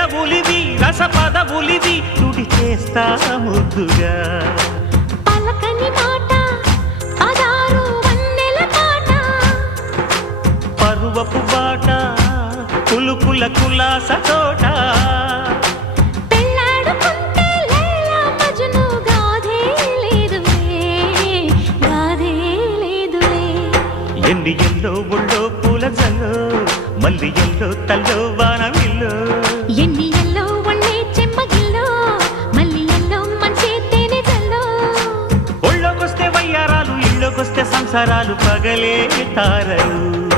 పెదవులివి రస పదవులివి తుడి చేస్తా ముద్దుగా పలకని మాట పదారు వన్నెల పాట పరువపు బాట కులుకుల కులాస తోట పెళ్ళాడుకుంటే లైలా మజ్ను గాథే లేదులే ఎన్ని ఎల్లో ఒళ్ళో పూల జల్లో మల్లి ఎల్లో తల్లో వానవిల్లో ఎన్ని ఎల్లో ఒళ్ళే చెమ్మగిల్లో మల్లి ఎల్లో మంచి తేనె జల్లో ఒళ్ళోకొస్తే వయ్యారాలు ఇళ్ళోకొస్తే సంసారాలు పగలే తారలు